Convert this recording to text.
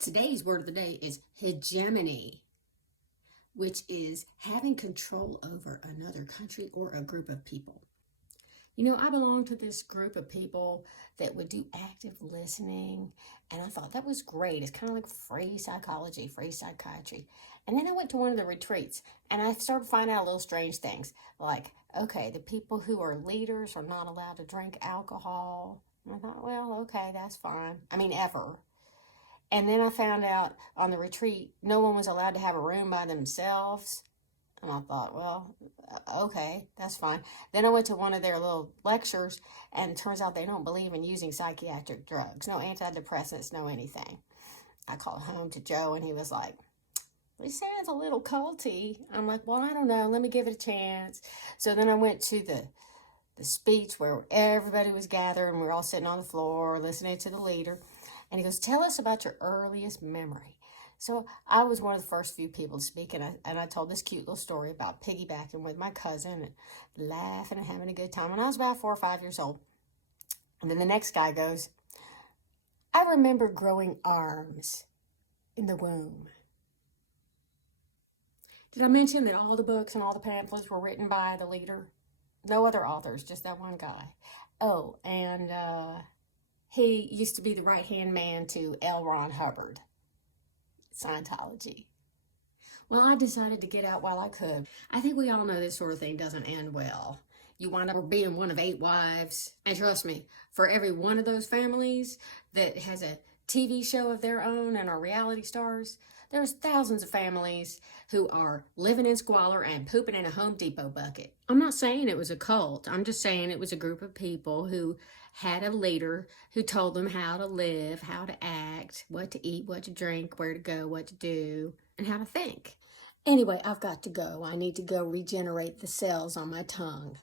Today's word of the day is hegemony, which is having control over another country or a group of people. You know, I belong to this group of people that would do active listening, and I thought that was great. It's kind of like free psychology, free psychiatry. And then I went to one of the retreats, and I started finding out little strange things, like, okay, the people who are leaders are not allowed to drink alcohol. And I thought, well, okay, that's fine. I mean, ever. And then I found out on the retreat, no one was allowed to have a room by themselves. And I thought, well, okay, that's fine. Then I went to one of their little lectures, and it turns out they don't believe in using psychiatric drugs. No antidepressants, no anything. I called home to Joe, and he was like, this sounds a little culty. I'm like, well, I don't know. Let me give it a chance. So then I went to the speech where everybody was gathered, and we were all sitting on the floor listening to the leader. And he goes, tell us about your earliest memory. So I was one of the first few people to speak, and I told this cute little story about piggybacking with my cousin and laughing and having a good time when I was about 4 or 5 years old. And then the next guy goes, I remember growing arms in the womb. Did I mention that all the books and all the pamphlets were written by the leader? No other authors, just that one guy. Oh, and he used to be the right-hand man to L. Ron Hubbard. Scientology. Well, I decided to get out while I could. I think we all know this sort of thing doesn't end well. You wind up being one of 8 wives. And trust me, for every one of those families that has a TV show of their own and are reality stars, there's thousands of families who are living in squalor and pooping in a Home Depot bucket. I'm not saying it was a cult. I'm just saying it was a group of people who had a leader who told them how to live, how to act, what to eat, what to drink, where to go, what to do, and how to think. Anyway, I've got to go. I need to go regenerate the cells on my tongue.